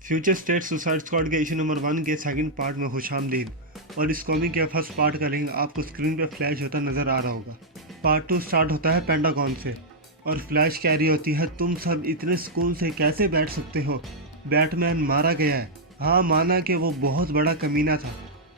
Future state suicide squad के issue number 1 के second part में खुशामदीद। और इस कॉमिक के फर्स्ट पार्ट का लिंक आपको स्क्रीन पे फ्लैश होता नज़र आ रहा होगा। पार्ट 2 स्टार्ट होता है पेंटागन से और फ्लैश कैरी होती है, तुम सब इतने सुकून से कैसे बैठ सकते हो, बैटमैन मारा गया है। हाँ, माना कि वो बहुत बड़ा कमीना था,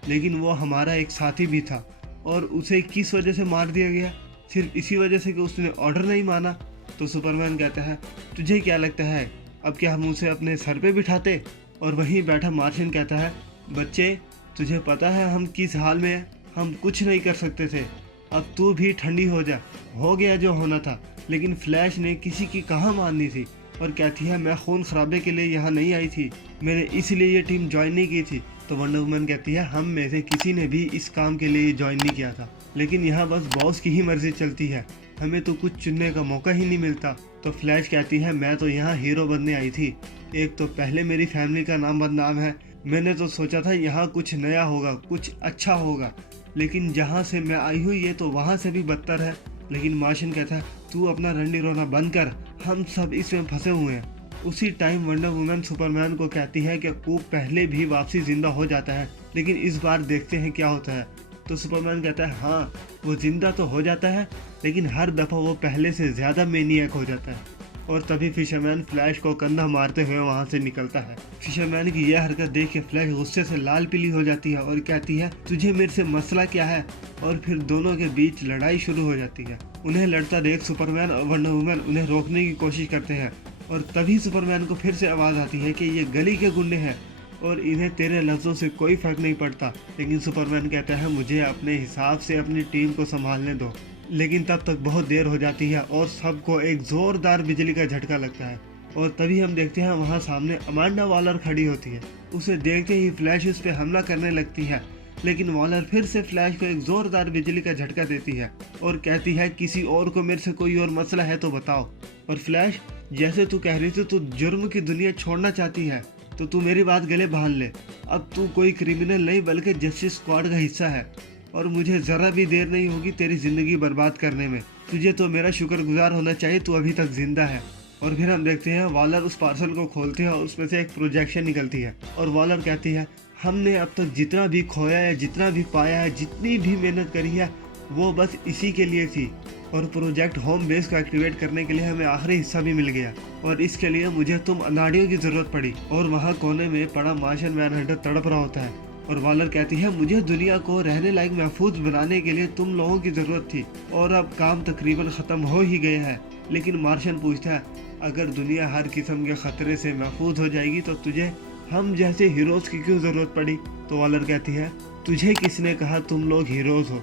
लेकिन वो हमारा एक साथी भी था और उसे किस वजह से मार दिया गया? सिर्फ इसी वजह से कि उसने ऑर्डर नहीं माना। तो सुपरमैन कहता है, तुझे क्या लगता है अब क्या हम उसे अपने सर पे बिठाते? और वहीं बैठा मार्शियन कहता है, बच्चे तुझे पता है हम किस हाल में हैं, हम कुछ नहीं कर सकते थे, अब तू भी ठंडी हो जा, हो गया जो होना था। लेकिन फ्लैश ने किसी की कहाँ माननी थी और कहती है, मैं खून खराबे के लिए यहाँ नहीं आई थी, मैंने इसलिए ये टीम ज्वाइन नहीं की थी। तो वंडर वुमन कहती है, हम में से किसी ने भी इस काम के लिए ज्वाइन नहीं किया था, लेकिन यहाँ बस बॉस की ही मर्जी चलती है, हमें तो कुछ चुनने का मौका ही नहीं मिलता। तो फ्लैश कहती है, मैं तो यहाँ हीरो बनने आई थी, एक तो पहले मेरी फैमिली का नाम बदनाम है, मैंने तो सोचा था यहाँ कुछ नया होगा, कुछ अच्छा होगा, लेकिन जहाँ से मैं आई हूँ ये तो वहाँ से भी बदतर है। लेकिन मार्शियन कहता है, तू अपना रंडी रोना बंद कर, हम सब इसमें फंसे हुए हैं। उसी टाइम वंडर वुमन सुपरमैन को कहती है कि कूप पहले भी वापसी जिंदा हो जाता है, लेकिन इस बार देखते हैं क्या होता है। तो सुपरमैन कहता है, हाँ वो जिंदा तो हो जाता है, लेकिन हर दफ़ा वो पहले से ज़्यादा मेनियक हो जाता है। और तभी फिशरमैन फ्लैश को कंधा मारते हुए वहाँ से निकलता है। फिशरमैन की यह हरकत देख के फ्लैश गुस्से से लाल पीली हो जाती है और कहती है, तुझे मेरे से मसला क्या है? और फिर दोनों के बीच लड़ाई शुरू हो जाती है। उन्हें लड़ता देख सुपरमैन और वंडर वुमन उन्हें रोकने की कोशिश करते हैं और तभी सुपरमैन को फिर से आवाज़ आती है कि ये गली के गुंडे हैं और इन्हें तेरे लफ्ज़ों से कोई फ़र्क नहीं पड़ता। लेकिन सुपरमैन कहता है, मुझे अपने हिसाब से अपनी टीम को संभालने दो। लेकिन तब तक बहुत देर हो जाती है और सबको एक ज़ोरदार बिजली का झटका लगता है और तभी हम देखते हैं वहाँ सामने अमांडा वॉलर खड़ी होती है। उसे देखते ही फ्लैश उस पर हमला करने लगती है, लेकिन वॉलर फिर से फ्लैश को एक ज़ोरदार बिजली का झटका देती है और कहती है, किसी और को मेरे से कोई और मसला है तो बताओ। और फ्लैश, जैसे तू कह रही थी तू जुर्म की दुनिया छोड़ना चाहती है, तो तू मेरी बात गले बांध ले, अब तू कोई क्रिमिनल नहीं बल्कि जस्टिस स्क्वाड का हिस्सा है और मुझे ज़रा भी देर नहीं होगी तेरी ज़िंदगी बर्बाद करने में। तुझे तो मेरा शुक्रगुजार होना चाहिए, तू अभी तक जिंदा है। और फिर हम देखते हैं वॉलर उस पार्सल को खोलते हैं और उसमें से एक प्रोजेक्शन निकलती है और वॉलर कहती है, हमने अब तक जितना भी खोया है, जितना भी पाया है, जितनी भी मेहनत करी है, वो बस इसी के लिए थी। और प्रोजेक्ट होम बेस को एक्टिवेट करने के लिए हमें आखिरी हिस्सा भी मिल गया और इसके लिए मुझे तुम अनाड़ियों की ज़रूरत पड़ी। और वहाँ कोने में पड़ा मार्शियन मैनहंटर तड़प रहा होता है और वॉलर कहती है, मुझे दुनिया को रहने लायक महफूज बनाने के लिए तुम लोगों की ज़रूरत थी और अब काम तकरीबन ख़त्म हो ही गया है। लेकिन मार्शियन पूछता है, अगर दुनिया हर किस्म के ख़तरे से महफूज हो जाएगी तो तुझे हम जैसे हीरोज़ की क्यों ज़रूरत पड़ी? तो वॉलर कहती है, तुझे किसने कहा तुम लोग हीरोज़ हो?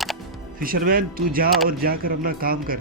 फिशरमैन, तू जा और जाकर अपना काम कर।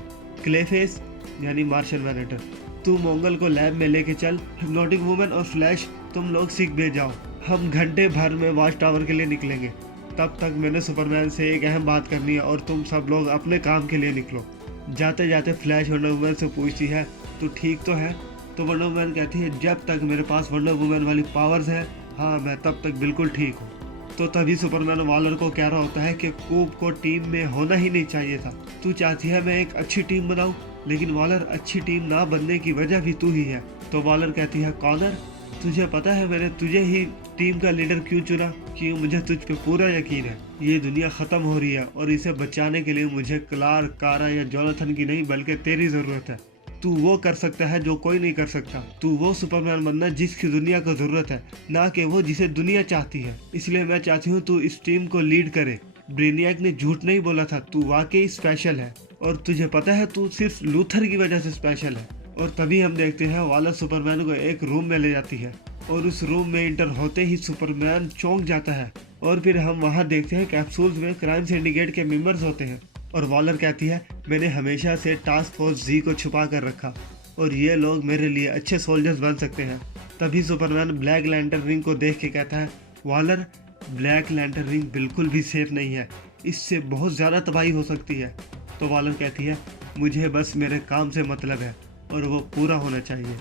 क्लेफेस यानी मार्शियन मैनहंटर, तू मोंगल को लैब में लेके चल। हिप्नोटिक वुमन और फ्लैश, तुम लोग सिक बे जाओ, हम घंटे भर में वॉच टावर के लिए निकलेंगे। तब तक मैंने सुपरमैन से एक अहम बात करनी है और तुम सब लोग अपने काम के लिए निकलो। जाते जाते फ्लैश वंडर वुमन से पूछती है, तू ठीक तो है? तो वंडर वुमन कहती है, जब तक मेरे पास वंडर वुमन वाली पावर्स हैं, हाँ मैं तब तक बिल्कुल ठीक हूँ। तो तभी सुपरमैन वॉलर को कह रहा होता है कि कूप को टीम में होना ही नहीं चाहिए था, तू चाहती है मैं एक अच्छी टीम बनाऊं, लेकिन वॉलर अच्छी टीम ना बनने की वजह भी तू ही है। तो वॉलर कहती है, कॉनर तुझे पता है मैंने तुझे ही टीम का लीडर क्यों चुना? क्योंकि मुझे तुझ पे पूरा यकीन है, ये दुनिया ख़त्म हो रही है और इसे बचाने के लिए मुझे क्लार्क, कारा या जोनाथन की नहीं बल्कि तेरी ज़रूरत है। तू वो कर सकता है जो कोई नहीं कर सकता, तू वो सुपरमैन बनना जिसकी दुनिया को ज़रूरत है, ना कि वो जिसे दुनिया चाहती है। इसलिए मैं चाहती हूँ तू इस टीम को लीड करे। ब्रेनियक ने झूठ नहीं बोला था, तू वाकई स्पेशल है और तुझे पता है तू सिर्फ लूथर की वजह से स्पेशल है। और तभी हम देखते हैं वॉलर सुपरमैन को एक रूम में ले जाती है और उस रूम में इंटर होते ही सुपरमैन चौंक जाता है और फिर हम वहाँ देखते हैं कैप्सूल्स में क्राइम सिंडिकेट के मेंबर्स होते हैं। और वॉलर कहती है, मैंने हमेशा से टास्क फोर्स जी को छुपा कर रखा और ये लोग मेरे लिए अच्छे सोल्जर्स बन सकते हैं। तभी सुपरमैन ब्लैक लैंटर्न रिंग को देख के कहता है, वॉलर ब्लैक लैंटर्न रिंग बिल्कुल भी सेफ नहीं है, इससे बहुत ज़्यादा तबाही हो सकती है। तो वॉलर कहती है, मुझे बस मेरे काम से मतलब है और वो पूरा होना चाहिए।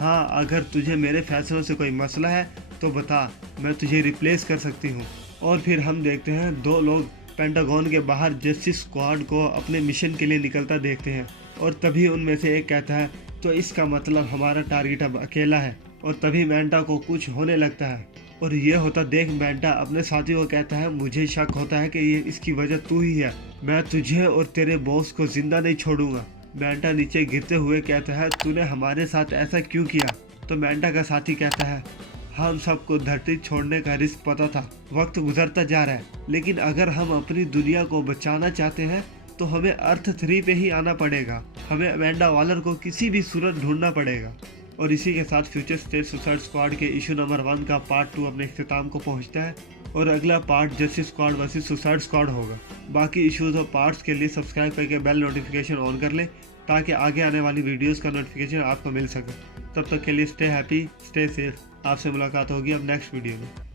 हाँ, अगर तुझे मेरे फैसलों से कोई मसला है तो बता, मैं तुझे रिप्लेस कर सकती हूँ। और फिर हम देखते हैं दो लोग पेंटागन के बाहर जस्टिस स्क्वाड को अपने मिशन के लिए निकलता देखते हैं और तभी उनमें से एक कहता है, तो इसका मतलब हमारा टारगेट अब अकेला है। और तभी मैंटा को कुछ होने लगता है और ये होता देख मैंटा अपने साथी को कहता है, मुझे शक होता है कि ये इसकी वजह तू ही है। मैं तुझे और तेरे बॉस को जिंदा नहीं छोड़ूंगा। मैंटा नीचे गिरते हुए कहता है, तूने हमारे साथ ऐसा क्यों किया? तो मैंटा का साथी कहता है, हम सबको धरती छोड़ने का रिस्क पता था। वक्त गुजरता जा रहा है, लेकिन अगर हम अपनी दुनिया को बचाना चाहते हैं तो हमें अर्थ 3 पे ही आना पड़ेगा। हमें अमेंडा वॉलर को किसी भी सूरत ढूंढना पड़ेगा। और इसी के साथ फ्यूचर स्टेट सुसाइड स्क्वाड के इशू नंबर 1 का पार्ट 2 अपने इख्तिताम को पहुंचता है और अगला part justice squad versus suicide squad होगा। बाकी इश्यूज और पार्ट्स के लिए सब्सक्राइब करके बेल नोटिफिकेशन ऑन कर ले ताकि आगे आने वाली वीडियोस का नोटिफिकेशन आपको मिल सके। तब तक के लिए स्टे हैप्पी, स्टे सेफ। आपसे मुलाकात होगी अब नेक्स्ट वीडियो में।